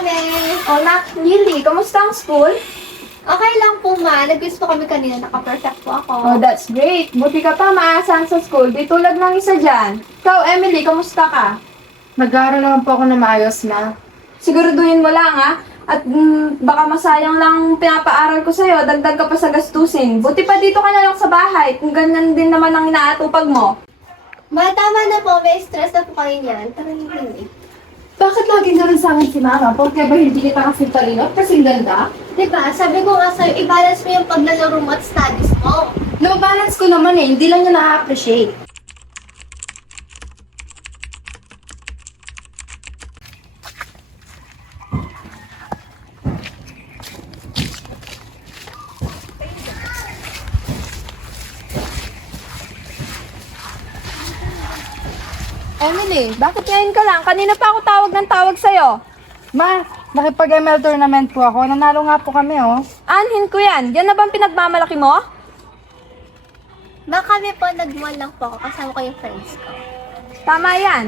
kami. O, Nak, Lily, kamusta ang school? Okay lang po, ma. Nag-quiz po kami kanina. Naka-perfect po ako. Oh, that's great. Buti ka pa maasahan sa school. Di tulad ng isa dyan. Ikaw, Emily, kamusta ka? Nag-aaral naman po ako na maayos na. Siguraduhin mo lang, ha? At baka masayang lang pinapaaral ko sa'yo. Dagdag ka pa sa gastusin. Buti pa dito ka na lang sa bahay. Kung ganyan din naman ang inaatupag mo. Ma, tama na po. May stress na po kayo niyan. Tara hindi. Bakit lagi na rin sa akin si Mama? Porque ba hindi kita kasi talino? Kasing ganda? Diba? Sabi ko nga sa'yo, i-balance mo yung paglalaro mo at studies mo. No-balance ko naman eh. Hindi lang niya na-appreciate. Emily, bakit ngayon ka lang? Kanina pa ako tawag ng tawag sa'yo. Ma, nakipag-ML tournament po ako. Nanalo nga po kami oh. Anhin ko yan. Yan na bang pinagmamalaki mo? Ma, kami po, nag-mall lang po ako. Kasama ko yung friends ko. Tama yan.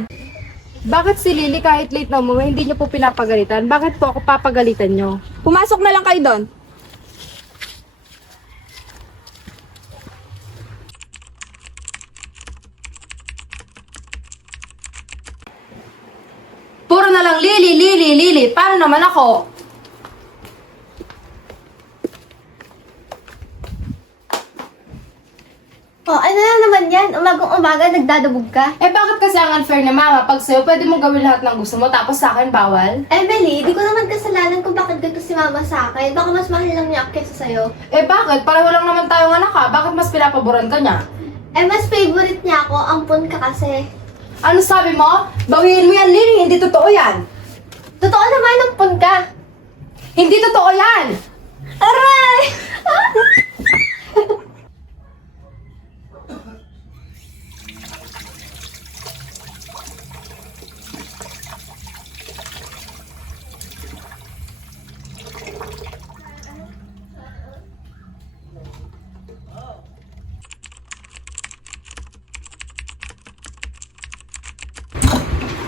Bakit si Lily kahit late na umuwi, hindi niyo po pinapagalitan? Bakit po ako papagalitan niyo? Pumasok na lang kayo doon. Puro na lang Lily, Lily, Lily. Paano naman ako? Oh, ano na naman yan? Umagang-umaga, nagdadabog ka. Eh bakit kasi ang unfair na Mama? Pag sa'yo, pwede mong gawin lahat ng gusto mo, tapos sa akin, bawal? Emily, di ko naman kasalanan kung bakit ganito si mama sa akin. Baka mas mahal lang niya ako kesa sa'yo. Eh bakit? Pareho lang naman tayong anak ha. Bakit mas pinapaboran ka niya? Eh, mas favorite niya ako. Ampun ka kasi. Ano sabi mo? Bawiin mo yan, Lily. Hindi totoo yan. Totoo naman, ampun ka. Hindi totoo yan! Aray!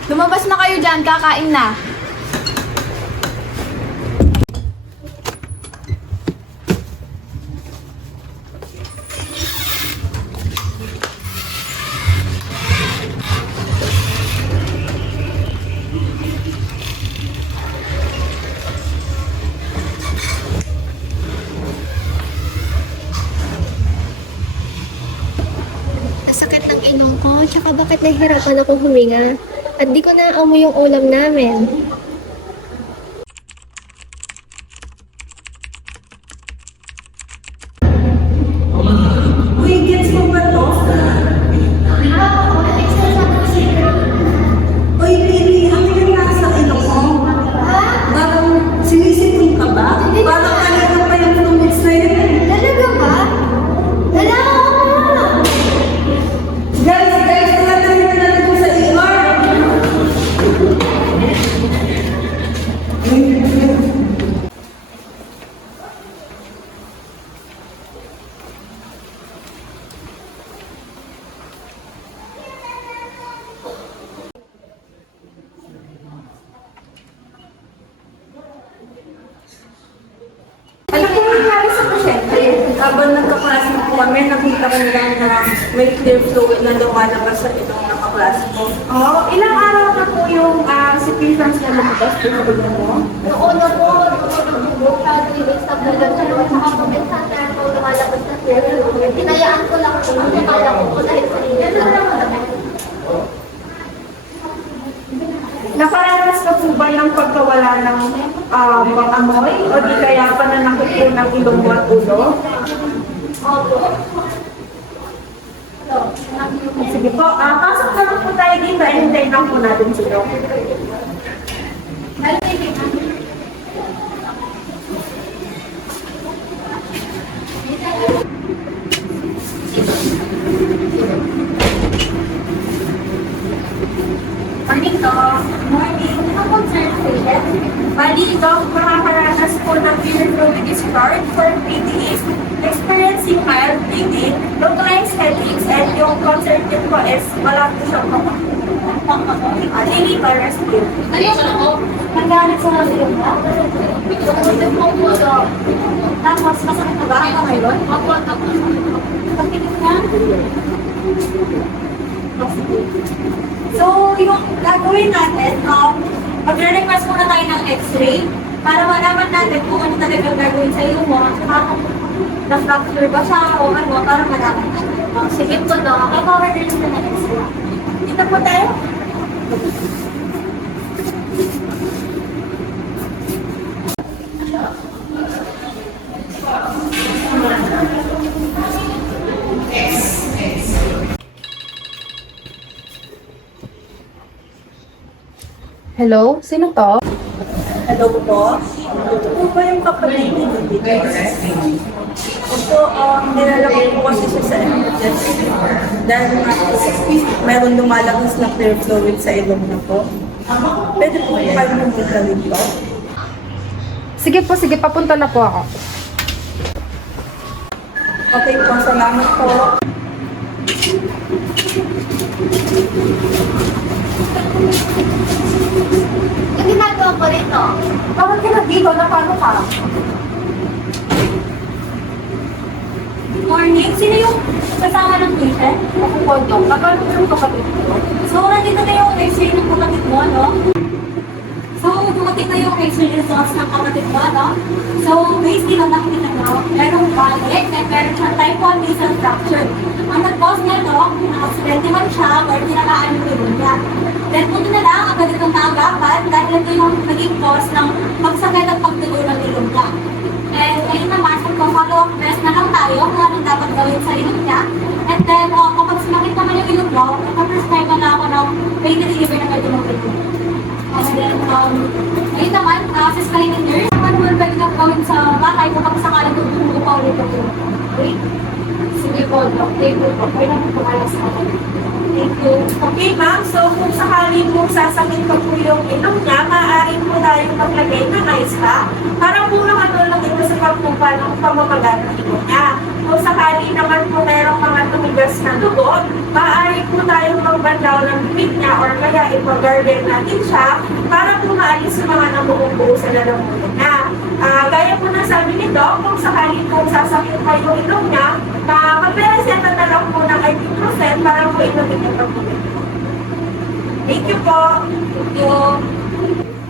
Lumabas na kayo dyan. Kakain na. Sakit ng ilong ko, tsaka bakit nahihirapan akong huminga? At di ko na amoy yung ulam namin. Uy, gets mo ba to? Uy, Lily, ano yung nasa ilong mo? Parang sinisipon ka ba? Parang kanina pa yung fluids na yun. Talaga ba? Wala ako! Guys, talagang natin sa ER. Ano po nangyari sa pasyente? Habang nagkaklase po kami, nakita ko nila na may clear fluid na lumalabas sa itong nakaklase ko. Oh, ilang araw na po yung si patients na lumabas po sa ulo mo? Noong una po, siya 3 days na talaga. Siya naman makakabit sa akin kung lumalabas na siya. Hinayaan ko lang po. Kasi kala ko po dahil sa inyo. Nakaranas ka po ba ng pagkawala ng amoy o di kaya pananakit po ng ilong mo at ulo? Sige po, pasok na lang po tayo dito. Hintayin lang po natin sila. Morning, Doc. Morning. Ang concern po yan? Bali, Doc, makakaranas po ng clear fluid discharge for 3 days, experiencing mild bleeding, localized headaches, and yung concern din po is wala po siyang Geneva Rescue. Naghanap sa iyo ba? Tapos, masakit na ba ako ngayon? Opo, tapos. Pagtingin na? So, yung gagawin natin, mag-request muna tayo ng x-ray para malaman natin kung ano talaga gagawin sa iyo mo. Na-fracture ba siya o ano, para malaman natin. Sige po, no. Kaka-order na ng extra. Dito po tayo. Hello? Sino to? Hello po. Ito po ba yung kapatid ni Lily? Opo, nilalagay po kasi siya sa emergency. Dahil meron lumalabas na clear fluid sa ilong na po. Pwede po kayo pumunta dito. Sige po, sige. Papunta na po ako. Okay po, salamat po. Yung ginagawa ko rito. Bakit ka nandito? Na paano ka? Morning. Sino yung kasama ng patient? Ako po, Dok. Nakano po yung kapatid ko? So, nandito na yung x-ray ng kapatid mo, no? So, dumating na yung x-ray results ng kapatid mo, no? So, based din ang nakikita mo, merong balik and meron siyang type 1 nasal fracture. Ang nag-cause nito, aksidente man siya or tinamaan yung ilong niya. Then, buti na lang, agad itong naagapan dahil ito yung naging cause ng pagsakit at pagtuloy ng ilong niya. And ngayon naman, magpa-follow-up test na lang tayo kung anong dapat gawin sa ilong niya. And then, kapag sumakit naman yung ilong mo, nakaprescribe na ako ng pain reliever na pwede mong ilong. And then, ngayon naman, siskahin ni nurse, ano naman pwede kang gawin sa bahay kapag sakaling tutulog pa ulit ito. Okay? Sige po, Dok. Thank you po. Pwede na po kayo sa akin. Thank you. Okay, ma'am. So, kung sakaling po sasakit pa po yung ilong niya, maaaring po tayong maglagay ng ice pack para po nakatulong ito sa pagpupa ng pamamagat ng ilong niya. Kung sakali naman po mayroong mga tumigas na dugo, maaari po tayong magbandaw ng bibig niya or kaya ipag-gargle natin siya para po maalis yung mga nabubuo sa lalamunan niya. Gaya po na sabi ni Doc, kung sakali po sasakit pa yung ilong niya, magre-reseta na lang po ng ibuprofen para po inumin yung pagbubuo. Thank you po. Thank you.